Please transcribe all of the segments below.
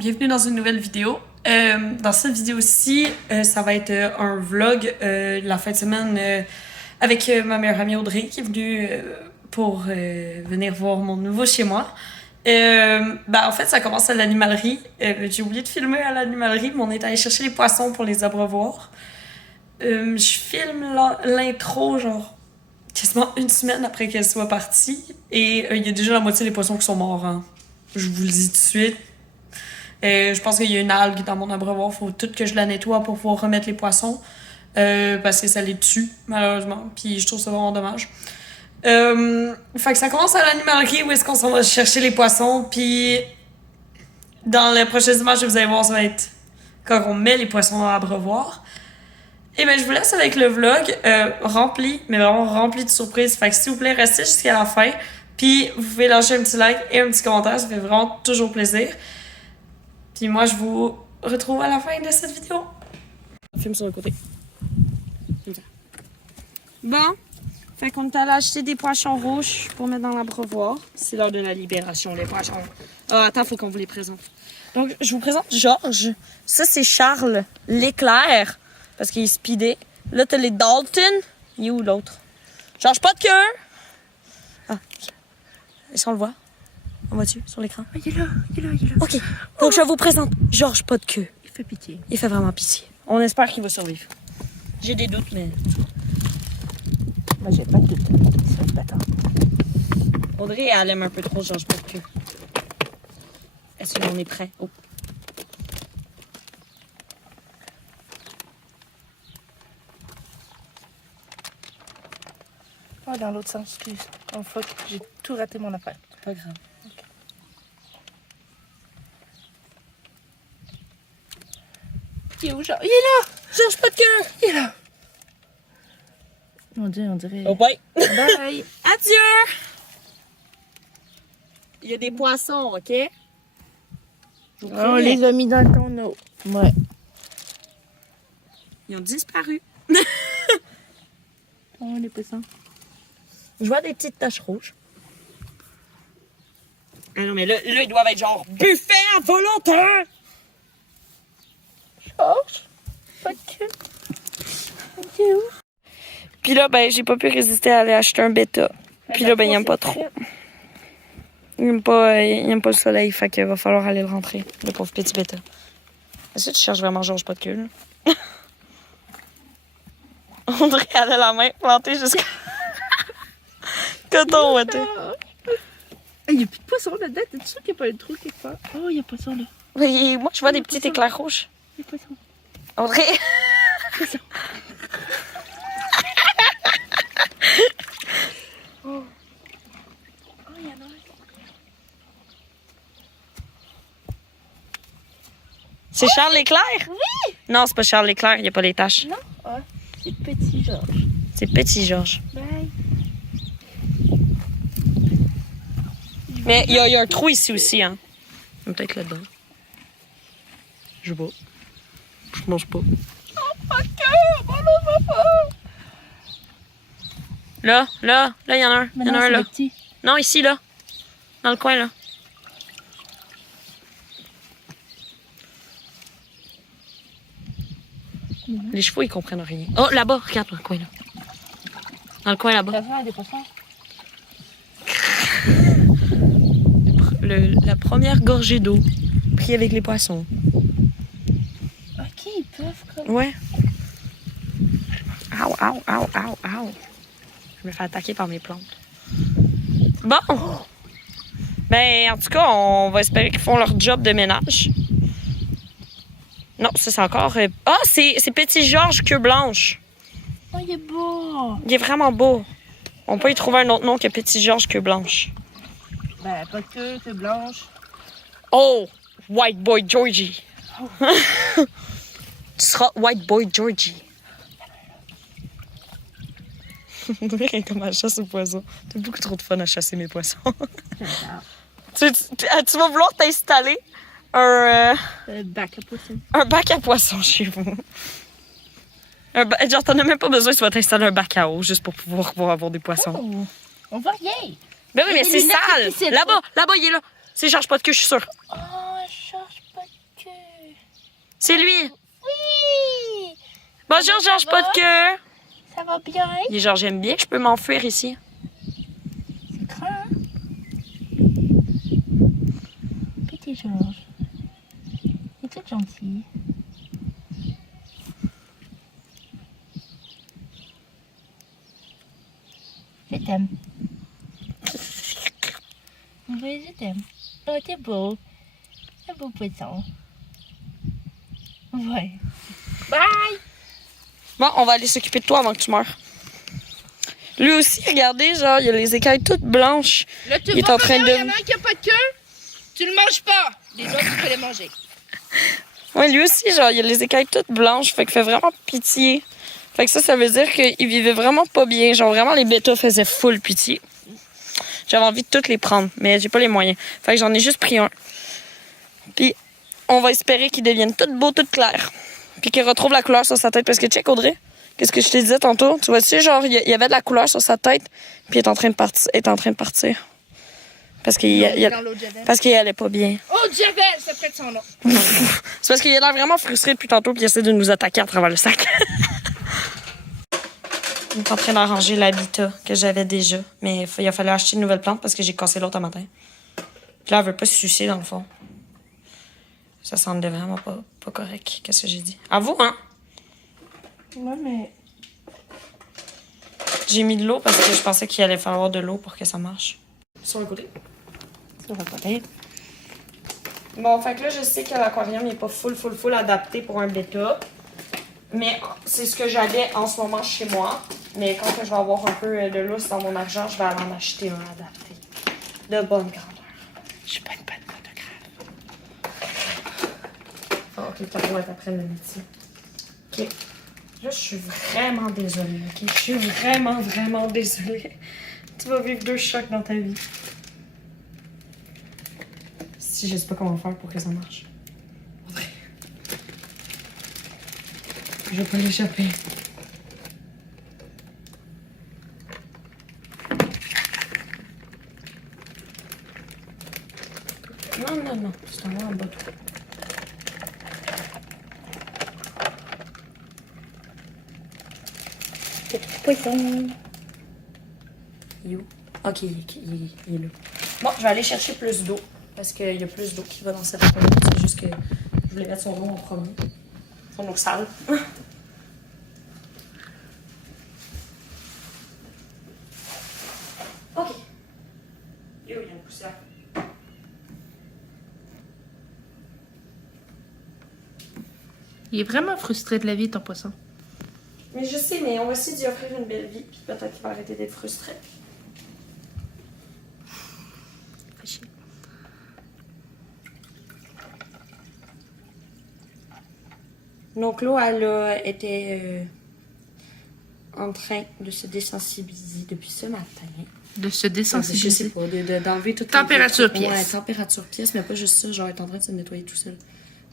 bienvenue dans une nouvelle vidéo. Dans cette vidéo-ci, ça va être un vlog la fin de semaine avec ma meilleure amie Audrey qui est venue pour venir voir mon nouveau chez moi. En fait, ça commence à l'animalerie. J'ai oublié de filmer à l'animalerie, mais on est allé chercher les poissons pour les abreuvoirs. Je filme l'intro, genre, quasiment une semaine après qu'elle soit partie. Et il y a déjà la moitié des poissons qui sont morts. Hein. Je vous le dis tout de suite. Je pense qu'il y a une algue dans mon abreuvoir. Il faut tout que je la nettoie pour pouvoir remettre les poissons. Parce que ça les tue, malheureusement. Puis je trouve ça vraiment dommage. Fait que ça commence à l'animalerie où est-ce qu'on s'en va chercher les poissons. Puis dans les prochaines images que vous allez voir, ça va être quand on met les poissons dans l'abreuvoir. Et bien, je vous laisse avec le vlog rempli, mais vraiment rempli de surprises. Fait que s'il vous plaît, restez jusqu'à la fin. Puis vous pouvez lâcher un petit like et un petit commentaire. Ça fait vraiment toujours plaisir. Puis moi, je vous retrouve à la fin de cette vidéo. Filme sur le côté. Okay. Bon, fait qu'on est allé acheter des poissons rouges pour mettre dans l'abreuvoir. C'est l'heure de la libération, les poissons. Ah, attends, faut qu'on vous les présente. Donc, je vous présente Georges. Ça, c'est Charles l'éclair, parce qu'il est speedé. Là, t'as les Dalton. Il est où l'autre? Georges pas de queue. Ah, est-ce qu'on le voit? On voit-tu sur l'écran? Ah, il est là. OK. Donc, je vous présente Georges pas de queue. Il fait pitié. Il fait vraiment pitié. On espère qu'il va survivre. J'ai des doutes, mais... Moi, j'ai pas de doute. C'est le bâtard. Audrey, elle aime un peu trop Georges pas de queue. Est-ce qu'on est prêt? Oh. Oh, dans l'autre sens, excuse. En fait, j'ai tout raté mon affaire. Pas grave. Okay. Il est où, Georges? Il est là! Georges pas de queue! Il est là! Mon Dieu, on dirait... Oh, bye! Bye! Adieu! Il y a des poissons, OK? On les a mis dans le tonneau. Ouais. Ils ont disparu. Oh, les poissons. Je vois des petites taches rouges. Ah non, mais là, ils doivent être genre buffet à volonté! Georges, pas de queue. Il est où? Puis là, ben, j'ai pas pu résister à aller acheter un bêta. Puis là, ben, il aime pas trop. Il aime pas le soleil, fait qu'il va falloir aller le rentrer, le pauvre petit bêta. Est-ce que tu cherches vraiment Georges pas de queue, là? Audrey, elle a la main plantée jusqu'à... Coton, ouais, Il n'y a plus de poisson là-dedans. T'es sûr qu'il n'y a pas un trou quelque part? Oh, il y a poisson là. Oui, moi, je vois des petits éclairs rouges. Il y a poisson. Audrey! Poisson. Oh. Oh, il y en a un. C'est Charles l'éclair? Oui! Non, c'est pas Charles l'éclair, il n'y a pas les taches. Non? Ah, c'est petit Georges. C'est petit Georges. Bye. Mais il y a un trou ici aussi, hein. Peut-être là-dedans. Je sais pas. Je mange pas. Oh, pas que! Oh non, papa! Là, il y en a un. Il y en a un là. Petit. Non, ici, là. Dans le coin, là. Les chevaux, ils comprennent rien. Oh, là-bas, regarde dans le coin, là. Dans le coin, là-bas. T'as vu des poissons? La première gorgée d'eau pris avec les poissons. Ok, ils peuvent comme... Ouais. Ow. Je me fais attaquer par mes plantes. Bon. Ben, en tout cas, on va espérer qu'ils font leur job de ménage. Non, ça, c'est encore... Ah, c'est Petit Georges queue blanche. Oh, il est beau! Il est vraiment beau. On peut y trouver un autre nom que Petit Georges queue blanche. Ben, pas que, c'est blanche. Oh! White Boy Georgie. Tu seras White Boy Georgie. On dirait comme elle chasse aux poissons. T'as beaucoup trop de fun à chasser mes poissons. tu vas vouloir t'installer un bac à poissons. Un bac à poissons chez vous. Genre, t'en as même pas besoin, tu vas t'installer un bac à eau juste pour pouvoir avoir des poissons. Oh, on voit rien. Ben oui, mais c'est sale. Là-bas, il est là. C'est Georges pas de queue, je suis sûre. Oh, Georges pas de C'est lui! Oui! Bonjour, Comment ça Georges va? pas de queue! Ça va bien? Il est genre, j'aime bien, je peux m'enfuir ici. C'est grand, hein? Petit Georges. Il est tout gentil. Je t'aime. Oui, je t'aime. Oh, t'es beau. Un beau poisson. Ouais. Bye! Bon, on va aller s'occuper de toi avant que tu meurs. Lui aussi, regardez, genre, il a les écailles toutes blanches. Là, tu Il est vois en train combien de- il y en a un qui a pas de queue? Tu le manges pas. Les autres, tu peux les manger. Ouais, lui aussi, genre, il a les écailles toutes blanches, fait qu'il fait vraiment pitié. Fait que ça veut dire qu'il vivait vraiment pas bien. Genre, vraiment, les bêtas faisaient full pitié. J'avais envie de toutes les prendre, mais j'ai pas les moyens. Fait que j'en ai juste pris un. Puis, on va espérer qu'il devienne tout beau, tout clair. Puis qu'il retrouve la couleur sur sa tête. Parce que, check, Audrey, qu'est-ce que je te disais tantôt? Tu vois-tu, genre, il y avait de la couleur sur sa tête, puis il est en train de partir. Parce qu'il Dans l'eau de Javel. parce qu'il allait pas bien. Oh, Javel, ça fait son nom. C'est parce qu'il a l'air vraiment frustré depuis tantôt, puis il essaie de nous attaquer à travers le sac. On est en train d'arranger l'habitat que j'avais déjà. Mais il a fallu acheter une nouvelle plante parce que j'ai cassé l'autre un matin. Puis là, elle veut pas se sucer dans le fond. Ça semblait vraiment pas correct. Qu'est-ce que j'ai dit? À vous, hein? Ouais, mais. J'ai mis de l'eau parce que je pensais qu'il allait falloir de l'eau pour que ça marche. Sur le côté. Ça va pas être. Bon, fait que là, je sais que l'aquarium n'est pas full adapté pour un bêta. Mais c'est ce que j'avais en ce moment chez moi. Mais quand je vais avoir un peu de lousse dans mon argent, je vais aller en acheter un adapté. De bonne grandeur. Je suis pas une bonne photographe. Oh, ok, Caro, elle apprenne le métier. Ok. Là, je suis vraiment désolée, ok? Je suis vraiment désolée. Tu vas vivre 2 chocs dans ta vie. Si je sais pas comment faire pour que ça marche. Audrey. Je vais pas l'échapper. Non. C'est en en bas. Petit poisson. You. Ok, il est là. Bon, je vais aller chercher plus d'eau. Parce qu'il y a plus d'eau qui va dans cette aquarium. C'est juste que je voulais mettre son eau en premier. Son eau sale. Ok. Yo, il y a une poussière. Il est vraiment frustré de la vie, ton poisson. Mais je sais, mais on va essayer d'y offrir une belle vie. Puis peut-être qu'il va arrêter d'être frustré. Fait chier. Donc l'eau, elle a été en train de se désensibiliser depuis ce matin. De se Je sais désensibiliser. pas, d'enlever toute Température pièce. Ouais, température pièce, mais pas juste ça, genre être en train de se nettoyer tout seul.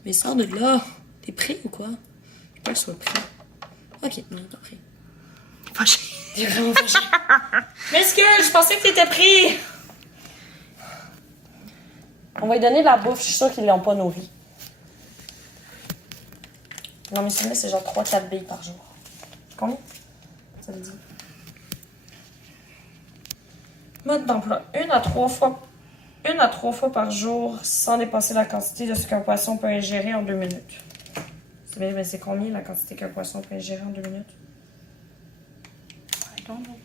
Mais sors de là! T'es prêt ou quoi? Je veux pas que je sois prêt. Ok, non, t'es prêt. Fâché. T'es vraiment fâché. Mais est-ce que je pensais que t'étais pris? On va lui donner de la bouffe, je suis sûre qu'ils l'ont pas nourri. Non, mais c'est genre 3-4 billes par jour. Combien? Ça veut dire? Mode d'emploi. 1 à 3 fois par jour sans dépasser la quantité de ce qu'un poisson peut ingérer en 2 minutes. C'est bien, mais c'est combien la quantité qu'un poisson peut ingérer en 2 minutes? I don't know.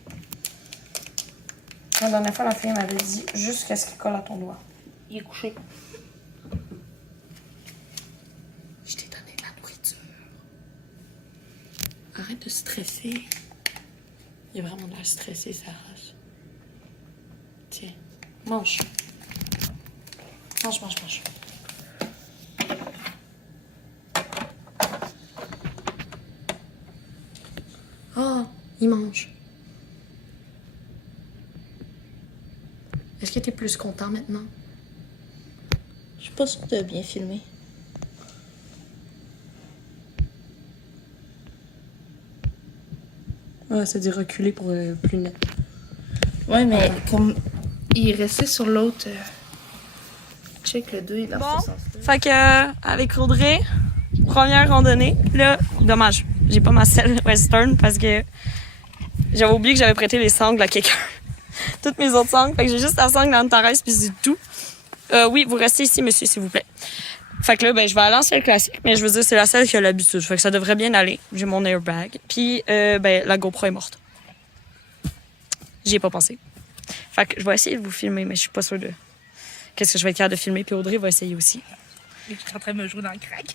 La dernière fois, la fille m'avait dit jusqu'à ce qu'il colle à ton doigt. Il est couché. Je t'ai donné de la nourriture. Arrête de stresser. Il a vraiment l'air stressé, Sarah. Tiens, mange. Mange. Oh, il mange. Est-ce que t'es plus content maintenant? Je suis pas sûre de bien filmer. Ouais, c'est dit reculer pour plus net. Ouais, mais comme il est resté sur l'autre. Check le 2, il est dans ce sens-là. Fait que, avec Audrey, première randonnée. Là, dommage, j'ai pas ma selle western parce que j'avais oublié que j'avais prêté les sangles à quelqu'un. Toutes mes autres sangles. Fait que j'ai juste la sangle d'Antares puis c'est tout. Oui, vous restez ici, monsieur, s'il vous plaît. Fait que là, ben, je vais à l'ancienne classique, mais je veux dire, c'est la selle qui a l'habitude. Fait que ça devrait bien aller. J'ai mon airbag. Puis, ben, la GoPro est morte. J'y ai pas pensé. Fait que je vais essayer de vous filmer, mais je suis pas sûre de qu'est-ce que je vais être capable de filmer. Puis Audrey va essayer aussi. Et je suis en train de me jouer dans le crack.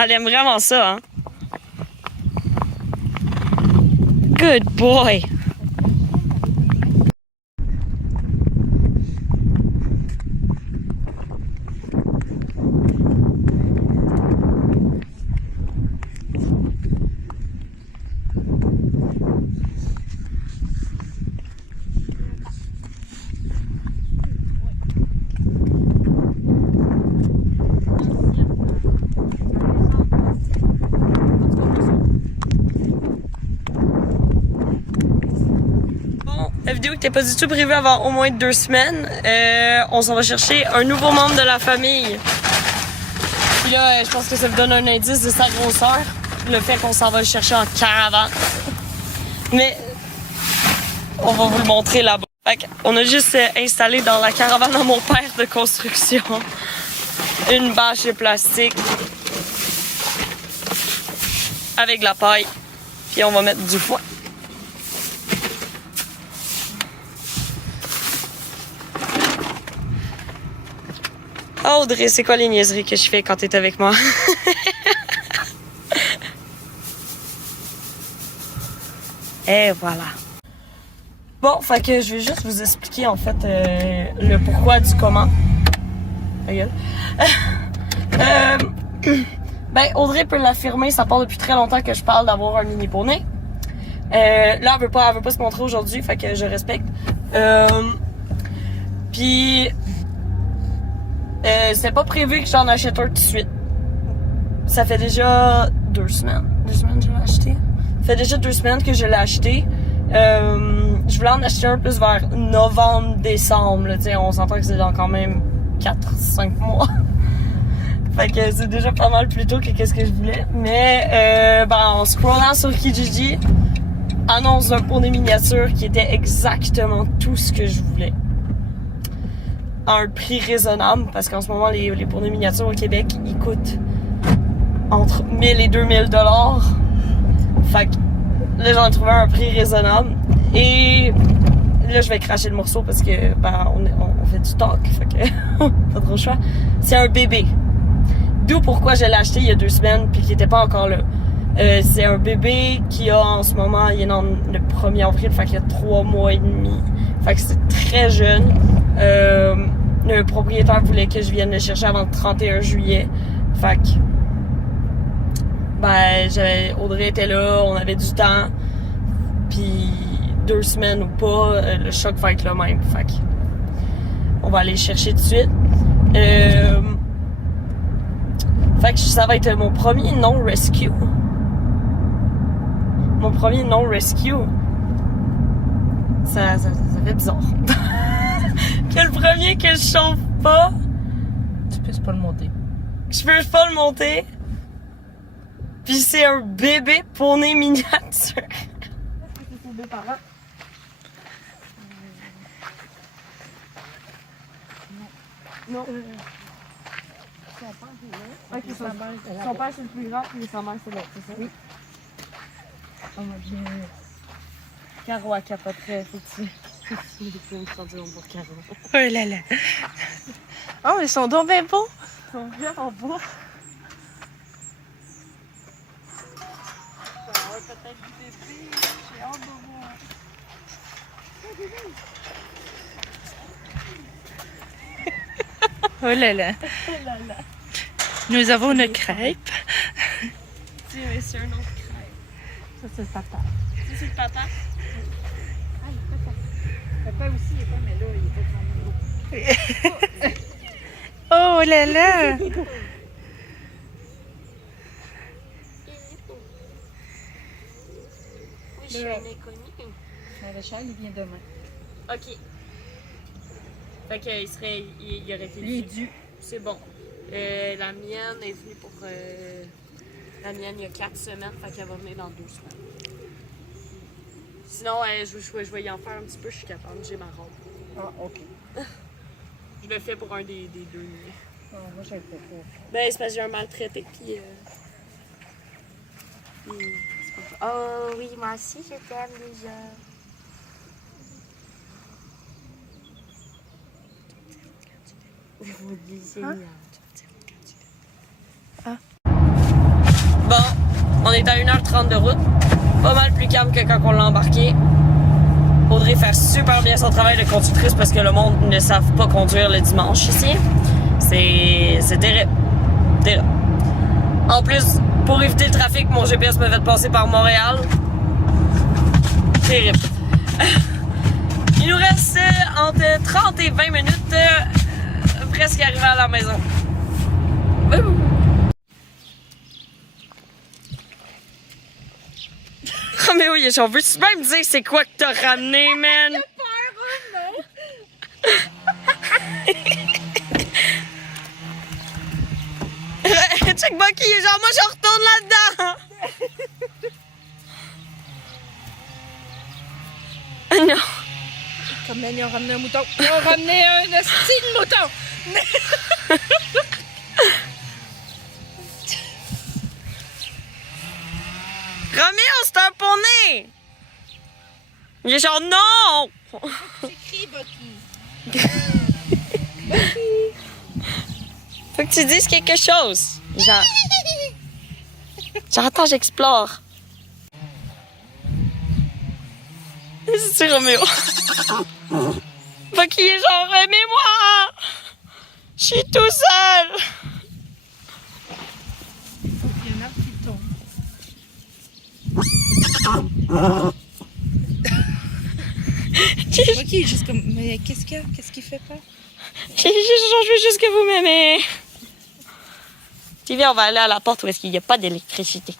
Elle aime vraiment ça, hein? Good boy! La vidéo qui n'était pas du tout prévue avant au moins 2 semaines. On s'en va chercher un nouveau membre de la famille. Puis là, je pense que ça vous donne un indice de sa grosseur. Le fait qu'on s'en va le chercher en caravane. Mais on va vous le montrer là-bas. On a juste installé dans la caravane à mon père de construction une bâche de plastique avec de la paille. Puis on va mettre du foin. Oh, Audrey, c'est quoi les niaiseries que je fais quand t'es avec moi? Et voilà. Bon, fait que je vais juste vous expliquer en fait le pourquoi du comment. Ta gueule. Ben, Audrey peut l'affirmer, ça part depuis très longtemps que je parle d'avoir un mini poney. Là, elle veut pas se montrer aujourd'hui, fait que je respecte. Puis c'est pas prévu que j'en achète un tout de suite. Ça fait déjà 2 semaines. 2 semaines que je l'ai acheté. Ça fait déjà 2 semaines que je l'ai acheté. Je voulais en acheter un plus vers novembre, décembre. T'sais, on s'entend que c'est dans quand même 4-5 mois. Fait que c'est déjà pas mal plus tôt que qu'est-ce que je voulais. Mais en scrollant sur Kijiji, annonce d'un poney miniature qui était exactement tout ce que je voulais. À un prix raisonnable, parce qu'en ce moment, les poneys miniatures au Québec, ils coûtent entre 1000 et 2000 $. Fait que là, j'en ai trouvé un prix raisonnable. Et là, je vais cracher le morceau parce que on fait du talk. Fait que pas trop le choix. C'est un bébé. D'où pourquoi je l'ai acheté il y a 2 semaines puis qu'il était pas encore là. C'est un bébé qui a en ce moment, il est dans le 1er avril, fait qu'il y a 3 mois et demi. Fait que c'est très jeune. Le propriétaire voulait que je vienne le chercher avant le 31 juillet. Fait que Audrey était là, on avait du temps. Puis 2 semaines ou pas, le choc va être le même. Fait que on va aller le chercher tout de suite. Fait que ça va être mon premier non-rescue. Mon premier non-rescue. Ça fait bizarre. Que le premier que je chauffe pas. Tu peux pas le monter. Je peux pas le monter. Puis c'est un bébé poney miniature. C'est ses parents. Non. Ok, son père c'est le plus grand, puis sa mère c'est l'autre, c'est ça? Oui. Oh mon Dieu. Caro a capoterait, faut que tu me sentir pour Caro. Oh là là. Oh, ils sont donc bien beaux. Ils sont vraiment beaux. Ça va peut-être du bébé, j'ai hâte de voir. Oh là là. Oh là là. Nous avons une crêpe. C'est un autre crêpe. Ça, c'est le papa. Ça, c'est le papa. Ah, le papa. Papa aussi, il est pas, mais là, il est pas grand. Oh là là. Oui, je suis un inconnu. Mais le Charles, il vient demain. Ok. Fait qu'il serait, il aurait été Il est dû. C'est bon. La mienne est venue pour... la mienne, il y a 4 semaines, fait qu'elle va venir dans 2 semaines. Sinon, je vais y en faire un petit peu, je suis capable, j'ai ma robe. Ah, OK. Je le fais pour un des 2 nuits. Ah, moi, je le fais pas. Ben, c'est parce que j'ai un maltraité, puis... Oh oui, moi aussi je t'aime déjà. Bon, on est à 1h30 de route. Pas mal plus calme que quand on l'a embarqué. Audrey fait super bien son travail de conductrice parce que le monde ne savent pas conduire le dimanche ici. C'est terrible. Terrible. En plus, pour éviter le trafic, mon GPS me fait passer par Montréal. Terrible. Il nous reste entre 30 et 20 minutes presque arrivé à la maison. Roméo, il est genre, veux-tu même dire c'est quoi que t'as ramené, man? J'ai peur, non? Check Bucky, il est genre, moi je retourne là-dedans! Non. Comme là, ils ont ramené un mouton. Ils ont ramené un style de mouton. Roméo, c'est un poney! Il est genre, non! C'est écrit, Bucky. Faut que tu dises quelque chose. Genre, attends, j'explore. C'est Roméo. Bucky est genre, aimez-moi! Je suis tout seul! Il y a un arbre qui tombe. Bucky est juste comme. Mais qu'est-ce qu'il y a? Qu'est-ce qu'il fait pas? Je veux juste que vous m'aimez. Tu viens, on va aller à la porte où est-ce qu'il n'y a pas d'électricité.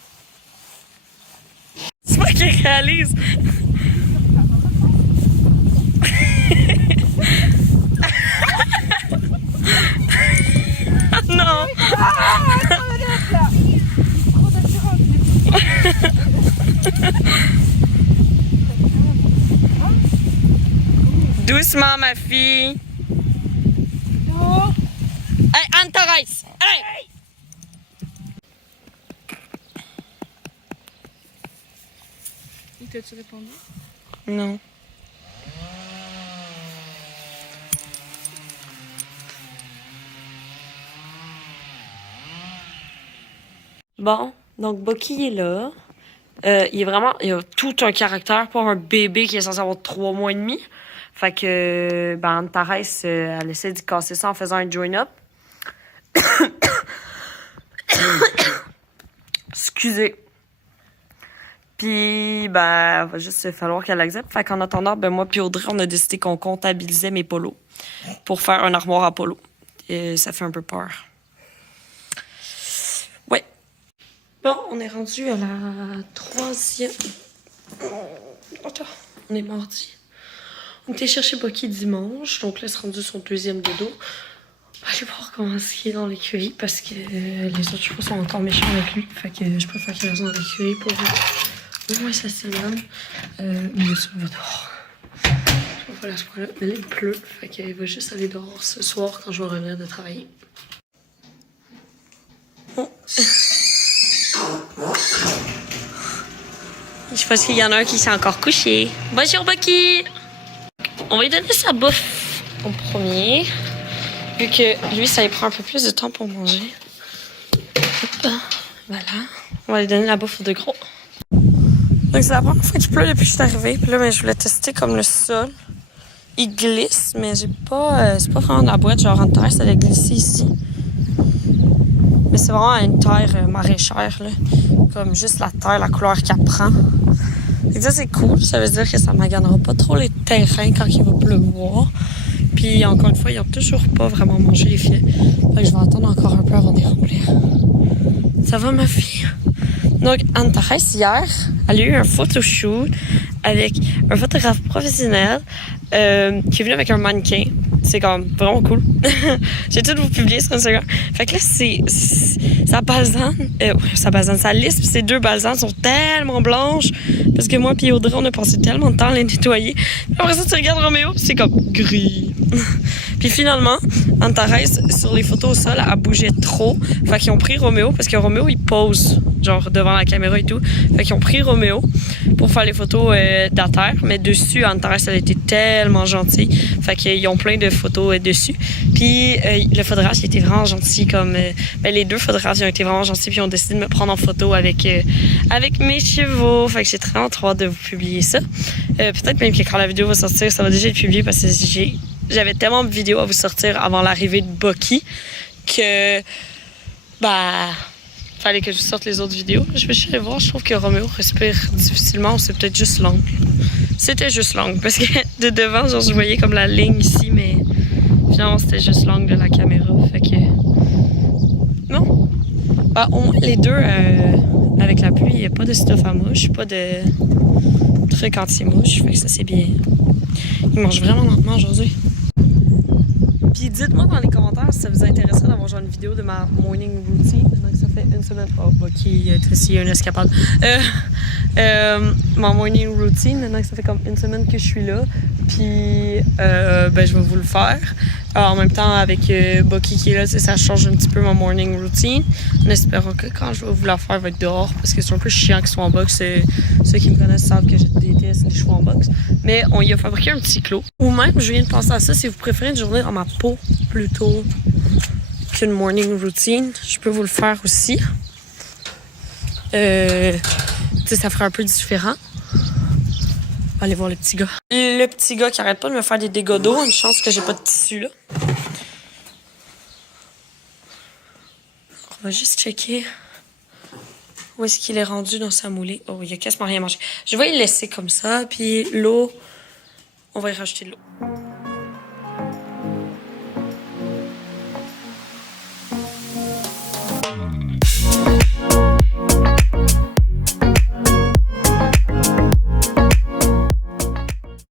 C'est moi qui réalise. Non. Doucement, ma fille. Hey, Antares! Hey! Il t'a-tu répondu? Non. Bon, donc Bucky est là. Il a tout un caractère pour un bébé qui est censé avoir 3 mois et demi. Fait que, ben, Antares, elle essaie de casser ça en faisant un join-up. Excusez. Puis, ben, il va juste falloir qu'elle accepte. Fait qu'en attendant, ben, moi puis Audrey, on a décidé qu'on comptabilisait mes polos pour faire un armoire à polos. Et ça fait un peu peur. Ouais. Bon, on est rendu à la 3e... Attends, on est mardi. On était chercher Bucky dimanche, donc là, c'est rendu son 2e dodo. On va aller voir comment il est dans l'écurie parce que les autres chevaux sont encore méchants avec lui. Fait que je préfère qu'il reste dans l'écurie pour au moins sa semaine. Mais ça va dehors. Je vais pas la soirée là, mais là, il pleut. Fait qu'il va juste aller dehors ce soir quand je vais revenir de travailler. Bon. Je pense qu'il y en a un qui s'est encore couché. Bonjour Bucky! On va lui donner sa bouffe en premier. Vu que lui, ça lui prend un peu plus de temps pour manger. Hop, voilà. On va lui donner la bouffe de gros. Donc, c'est la première fois qu'il pleut depuis que je suis arrivée. Puis là, ben, je voulais tester comme le sol. Il glisse, mais j'ai pas... c'est pas vraiment de la boîte. Genre, en terre, ça allait glisser ici. Mais c'est vraiment une terre maraîchère, là. Comme juste la terre, la couleur qu'elle prend. Et ça, c'est cool. Ça veut dire que ça maganera pas trop les terrains quand il va pleuvoir. Puis, encore une fois, ils n'ont toujours pas vraiment mangé les filets. Fait que je vais attendre encore un peu avant de les remplir. Ça va, ma fille? Donc, Antares, hier, elle a eu un photoshoot avec un photographe professionnel qui est venu avec un mannequin. C'est comme vraiment cool. J'ai tout vous publié sur Instagram. Fait que là, sa balsane, sa liste, puis ces 2 balsanes sont tellement blanches parce que moi puis Audrey, on a passé tellement de temps à les nettoyer. Puis après ça, tu regardes Roméo, puis c'est comme gris. Puis finalement, Antares, sur les photos au sol, elle bougeait trop. Fait qu'ils ont pris Roméo, parce que Roméo, il pose, genre, devant la caméra et tout. Fait qu'ils ont pris Roméo pour faire les photos de la terre. Mais dessus, Antares, elle était tellement gentille. Fait qu'ils ont plein de photos dessus. Puis le photographe, il était vraiment gentil. Comme les 2 photographes, ils ont été vraiment gentils. Puis ils ont décidé de me prendre en photo avec mes chevaux. Fait que j'ai très hâte de vous publier ça. Peut-être même que quand la vidéo va sortir, ça va déjà être publié parce que j'avais tellement de vidéos à vous sortir avant l'arrivée de Bucky que, fallait que je sorte les autres vidéos. Je vais chercher voir, je trouve que Roméo respire difficilement ou c'est peut-être juste l'angle. C'était juste l'angle parce que de devant, genre, je voyais comme la ligne ici, mais finalement, c'était juste l'angle de la caméra. Fait que, non. Au moins, les 2, avec la pluie, il n'y a pas de stuff à mouche, pas de truc anti-mouche. Fait que ça, c'est bien. Il mange vraiment lentement aujourd'hui. Puis dites-moi dans les commentaires si ça vous intéresserait d'avoir genre une vidéo de ma morning routine. Maintenant que ça fait une semaine. Oh, Bucky, il y a une escapade. Ma morning routine, maintenant que ça fait comme une semaine que je suis là. Puis je vais vous le faire. En même temps, avec Bucky qui est là, ça change un petit peu ma morning routine. En espérant que quand je vais vous la faire, elle va être dehors. Parce que c'est un peu chiant qu'ils soient en box. Ceux qui me connaissent savent que je déteste les chevaux en box. Mais on y a fabriqué un petit clos. Ou même, je viens de penser à ça, si vous préférez une journée dans ma peau plutôt qu'une morning routine, je peux vous le faire aussi. Ça ferait un peu différent. Allez voir le petit gars. Le petit gars qui arrête pas de me faire des dégâts d'eau. Une chance que j'ai pas de tissu là. On va juste checker où est-ce qu'il est rendu dans sa moulée. Oh, il a quasiment rien mangé. Je vais le laisser comme ça. Puis l'eau, on va y rajouter de l'eau.